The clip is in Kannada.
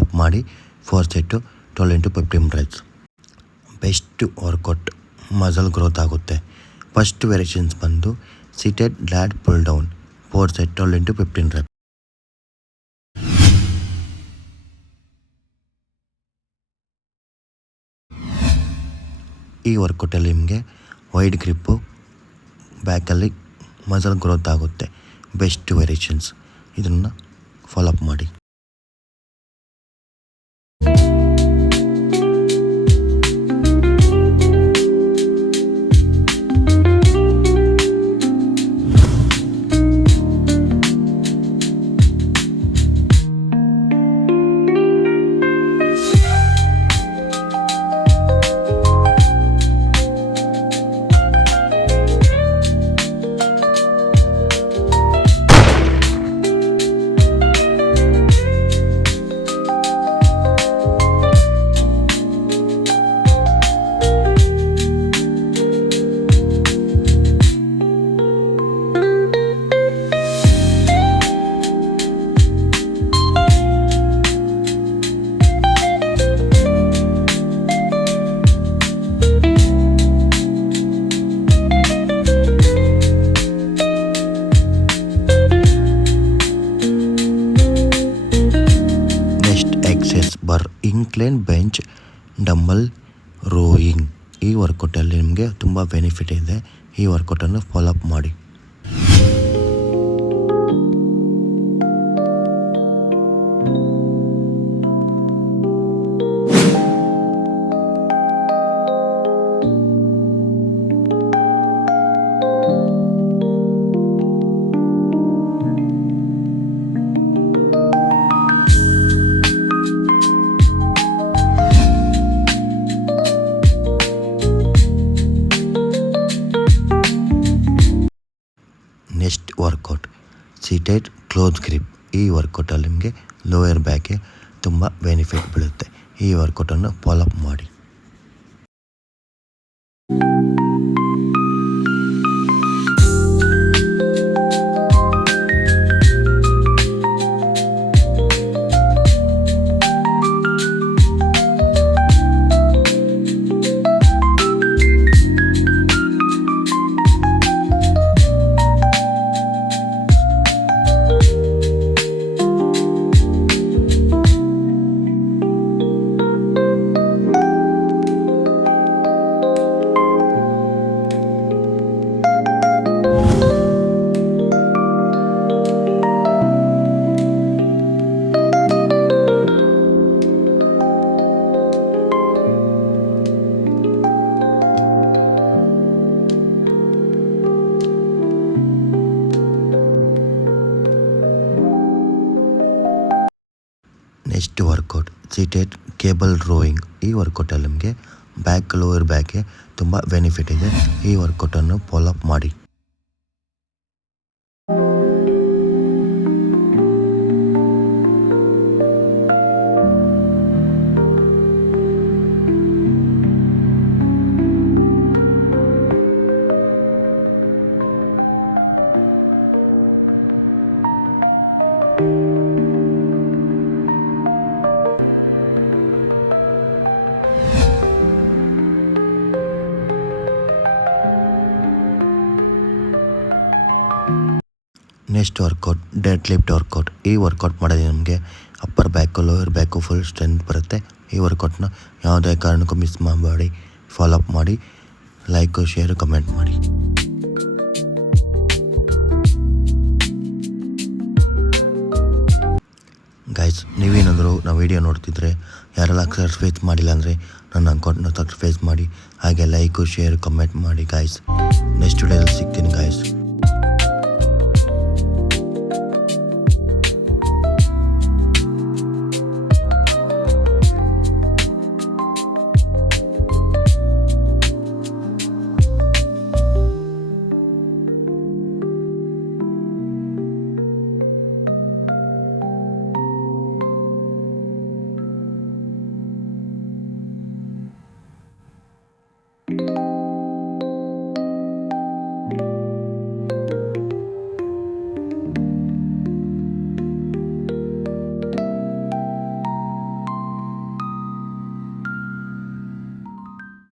ಫಾಲೋಅಪ್ ಮಾಡಿ 4 set 12 into 15 reps. Best workout, muscle growth ಆಗುತ್ತೆ. ಫಸ್ಟ್ ವೇರಿಯೇಷನ್ಸ್ ಬಂದು seated lat pull down 4 set 12 into 15 reps. ಈ ವರ್ಕೌಟಲ್ಲಿ ನಿಮಗೆ ವೈಡ್ ಗ್ರಿಪ್ಪು, ಬ್ಯಾಕಲ್ಲಿ ಮಸಲ್ ಗ್ರೋತ್ ಆಗುತ್ತೆ. ಬೆಸ್ಟ್ ವೇರಿಯೇಷನ್ಸ್, ಇದನ್ನು ಫಾಲೋಅಪ್ ಮಾಡಿ. Incline bench, dumbbell rowing. ಈ ವರ್ಕೌಟಲ್ಲಿ ನಿಮಗೆ ತುಂಬ ಬೆನಿಫಿಟ್ ಇದೆ. ಈ ವರ್ಕೌಟನ್ನು ಫಾಲೋಅಪ್ ಮಾಡಿ. Next workout seated close grip. ಈ ವರ್ಕೌಟಲ್ಲಿ ನಿಮಗೆ ಲೋಯರ್ ಬ್ಯಾಕ್ಗೆ ತುಂಬ ಬೆನಿಫಿಟ್ ಬೀಳುತ್ತೆ. ಈ ವರ್ಕೌಟನ್ನು ಫಾಲೋಅಪ್ ಮಾಡಿ. Next workout seated cable rowing. ಈ ವರ್ಕೌಟಲ್ಲಿ ನಿಮಗೆ ಬ್ಯಾಕ್, ಲೋವರ್ ಬ್ಯಾಕ್ಗೆ ತುಂಬ ಬೆನಿಫಿಟ್ ಇದೆ. ಈ ವರ್ಕೌಟನ್ನು ಫಾಲೋಅಪ್ ಮಾಡಿ. Next workout deadlift workout. ಈ ವರ್ಕೌಟ್ ಮಾಡೋದು ನಮಗೆ upper back, lower back full strength ಬರುತ್ತೆ. ಈ ವರ್ಕೌಟ್ನ ಯಾವುದೇ ಕಾರಣಕ್ಕೂ ಮಿಸ್ ಮಾಡಬೇಡಿ. ಫಾಲೋಅಪ್ ಮಾಡಿ. ಲೈಕು, ಶೇರು, ಕಮೆಂಟ್ ಮಾಡಿ. ಗೈಸ್, ನೀವೇನಾದರೂ ನಾವು ವಿಡಿಯೋ ನೋಡ್ತಿದ್ರೆ ಯಾರೆಲ್ಲ ಸಬ್ಸ್ಕ್ರೈಬ್ ಮಾಡಿಲ್ಲ ಅಂದರೆ ನನ್ನ ಅಕೌಂಟ್ನ ಸಬ್ಸ್ಕ್ರೈಬ್ ಮಾಡಿ. ಹಾಗೆ ಲೈಕು, ಶೇರು, ಕಮೆಂಟ್ ಮಾಡಿ ಗೈಸ್. ನೆಕ್ಸ್ಟ್ ವಿಡಿಯೋದಲ್ಲಿ ಸಿಗ್ತೀನಿ ಗೈಸ್.